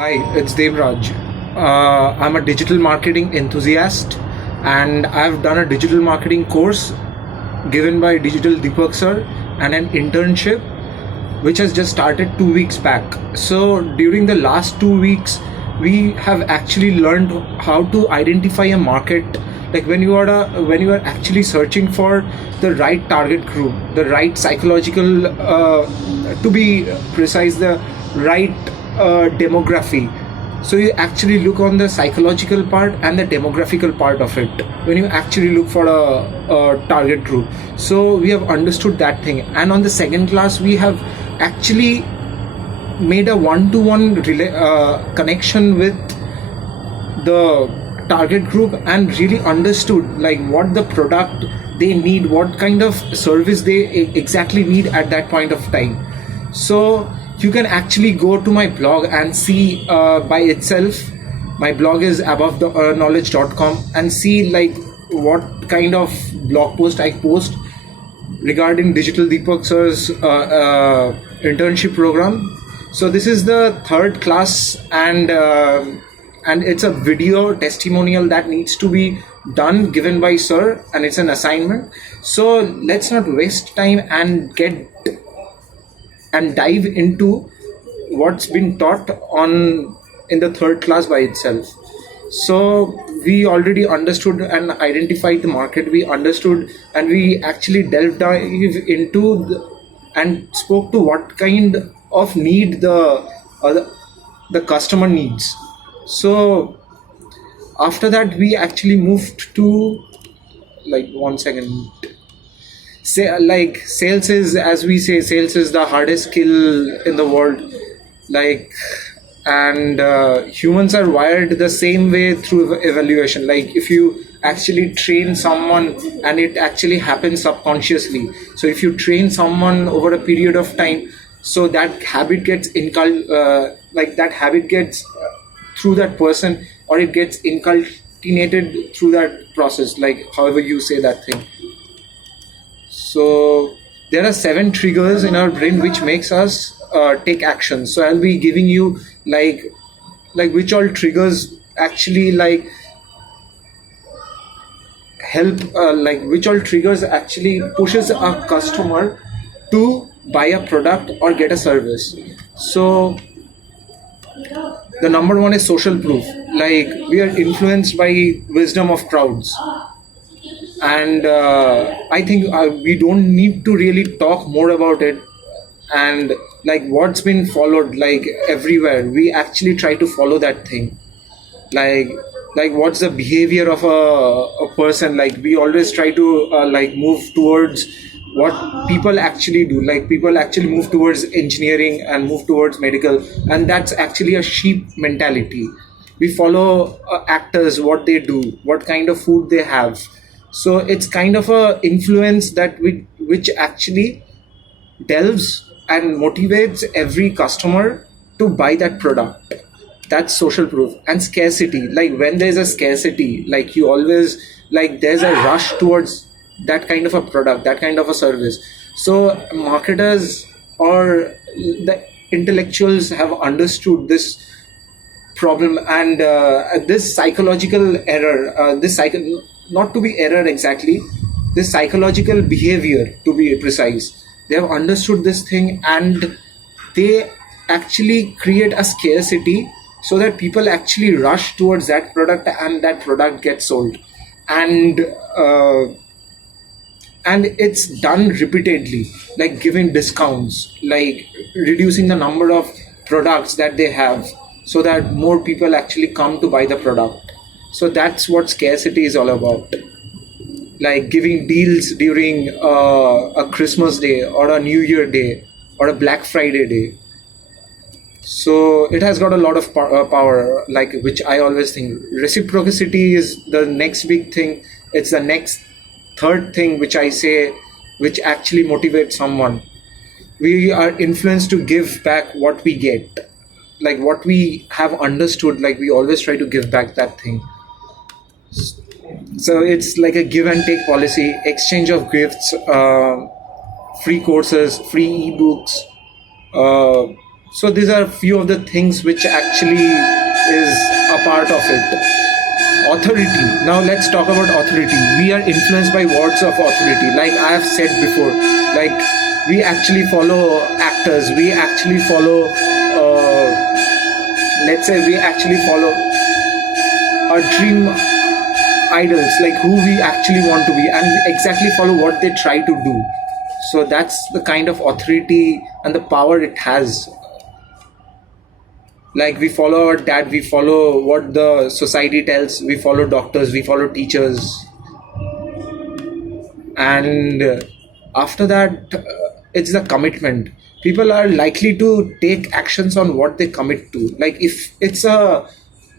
Hi, it's Devraj. I'm a digital marketing enthusiast and I've done a digital marketing course given by Digital Deepak sir and an internship which has just started 2 weeks back. So during the last 2 weeks, we have actually learned how to identify a market. Like when you are actually searching for the right target group, the right psychological, to be precise, the right demography. So you actually look on the psychological part and the demographical part of it when you actually look for a target group. So we have understood that thing, and on the second class we have actually made a one-to-one connection with the target group and really understood like what the product they need, what kind of service they exactly need at that point of time. So you can actually go to my blog and see by itself. My blog is aboveknowledge.com, and see like what kind of blog post I post regarding Digital Deepak sir's internship program. So this is the third class, and it's a video testimonial that needs to be done given by sir, and it's an assignment. So let's not waste time and dive into what's been taught on in the third class by itself. So we already understood and identified the market. We understood and we actually dive into and spoke to what kind of need the customer needs. So after that we actually moved to, like, one second. Like, sales is, as we say, sales is the hardest skill in the world. Like, and humans are wired the same way through evaluation. Like, if you actually train someone, and it actually happens subconsciously. So if you train someone over a period of time, so that habit gets that habit gets through that person, or it gets inculcated through that process, like however you say that thing. So there are 7 triggers in our brain which makes us take action. So I'll be giving you like which all triggers actually help, which all triggers actually pushes a customer to buy a product or get a service. So the number one is social proof. Like, we are influenced by wisdom of crowds, and I think we don't need to really talk more about it. And like, what's been followed, like, everywhere, we actually try to follow that thing. Like what's the behavior of a person. Like, we always try to move towards what people actually do. Like, people actually move towards engineering and move towards medical, and that's actually a sheep mentality. We follow actors, what they do, what kind of food they have. So it's kind of a influence that which actually delves and motivates every customer to buy that product. That's social proof. And scarcity, like, when there's a scarcity, like, you always, like, there's a rush towards that kind of a product, that kind of a service. So marketers or the intellectuals have understood this problem, and this psychological error, not to be error exactly, this psychological behavior, to be precise. They have understood this thing, and they actually create a scarcity so that people actually rush towards that product, and that product gets sold. And it's done repeatedly, like giving discounts, like reducing the number of products that they have, so that more people actually come to buy the product. So that's what scarcity is all about. Like, giving deals during a Christmas day or a New Year day or a Black Friday day. So it has got a lot of power, like, which I always think reciprocity is the next big thing. It's the next third thing which I say, which actually motivates someone. We are influenced to give back what we get, like what we have understood. Like, we always try to give back that thing. So it's like a give and take policy, exchange of gifts, free courses, free ebooks, So these are a few of the things which actually is a part of it. Authority. Now let's talk about authority. We are influenced by words of authority. Like I have said before, like we actually follow actors. We actually follow. Let's say we actually follow our dream idols, like who we actually want to be, and we exactly follow what they try to do. So that's the kind of authority and the power it has. Like we follow our dad, we follow what the society tells, we follow doctors, we follow teachers, and after that it's the commitment. People are likely to take actions on what they commit to. Like if it's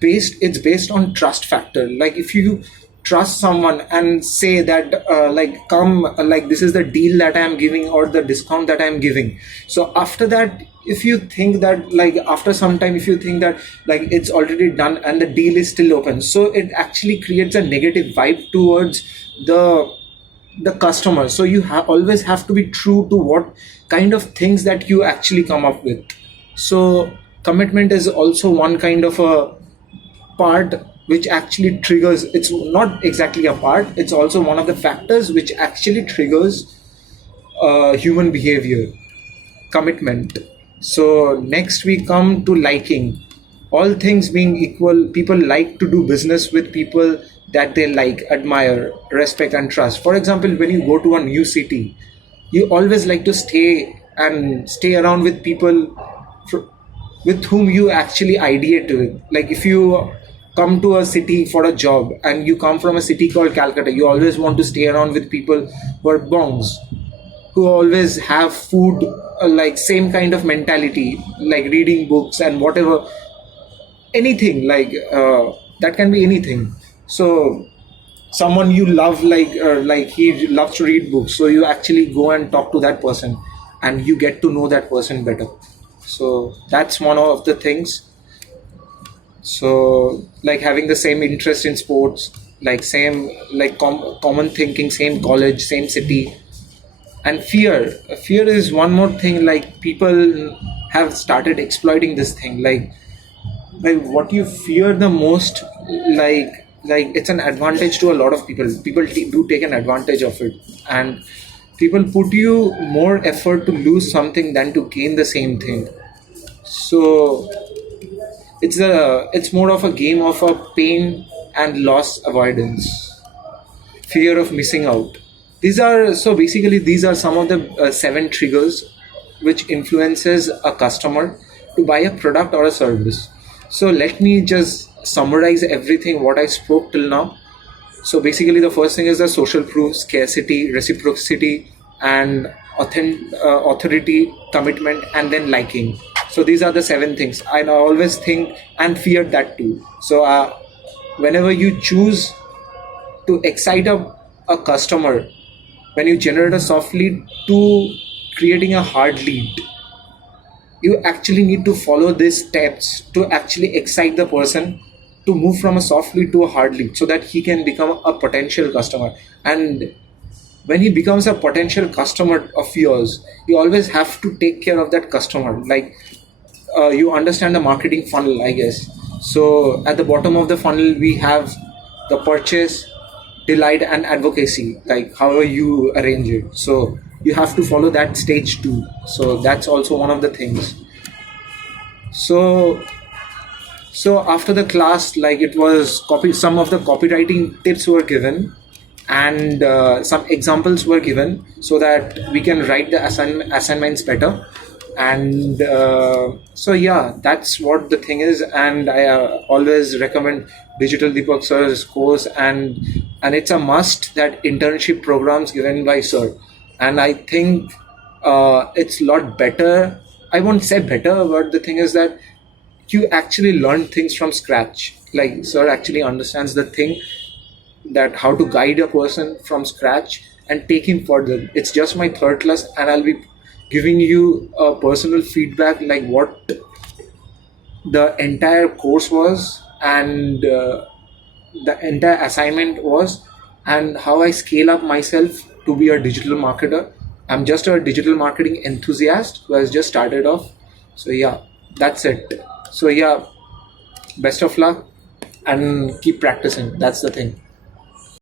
based on trust factor. Like if you trust someone and say that like come, like this is the deal that I am giving or the discount that I am giving, so after that, if you think that, like after some time, if you think that like it's already done and the deal is still open, so it actually creates a negative vibe towards the customer. So you always have to be true to what kind of things that you actually come up with. So commitment is also one kind of a part which actually triggers. It's not exactly a part, it's also one of the factors which actually triggers human behavior. Commitment. So next we come to liking. All things being equal, people like to do business with people that they like, admire, respect, and trust. For example, when you go to a new city, you always like to stay around with people with whom you actually ideate with. Like if you come to a city for a job and you come from a city called Calcutta, you always want to stay around with people who are bongs, who always have food, like same kind of mentality, like reading books and whatever, anything, like that can be anything. So someone you love, like he loves to read books, so you actually go and talk to that person and you get to know that person better. So that's one of the things. So like having the same interest in sports, like same, like common thinking, same college, same city. And fear is one more thing. Like people have started exploiting this thing, like what you fear the most, like it's an advantage to a lot of people do take an advantage of it, and people put you more effort to lose something than to gain the same thing. So it's more of a game of a pain and loss avoidance, fear of missing out. These are some of the 7 triggers which influences a customer to buy a product or a service. So let me just summarize everything what I spoke till now. So basically the first thing is the social proof, scarcity, reciprocity, and authority, commitment, and then liking. So these are the 7 things. I always think and fear that too. So whenever you choose to excite a customer, when you generate a soft lead to creating a hard lead, you actually need to follow these steps to actually excite the person to move from a soft lead to a hard lead, so that he can become a potential customer. And when he becomes a potential customer of yours, you always have to take care of that customer. Like you understand the marketing funnel, I guess. So at the bottom of the funnel we have the purchase, delight, and advocacy, like however you arrange it. So you have to follow that stage too. So that's also one of the things. So after the class, like it was some of the copywriting tips were given, and some examples were given so that we can write the assignments better. And so yeah, that's what the thing is. And I always recommend Digital Deepak sir's course, and it's a must that internship programs given by sir. And I think it's a lot better. I won't say better, but the thing is that you actually learn things from scratch. Like sir actually understands the thing, that how to guide a person from scratch and take him further. It's just my 3rd class, and I'll be giving you a personal feedback, like what the entire course was, and the entire assignment was, and how I scale up myself to be a digital marketer. I'm just a digital marketing enthusiast who has just started off. So yeah, that's it. So yeah, best of luck and keep practicing. That's the thing.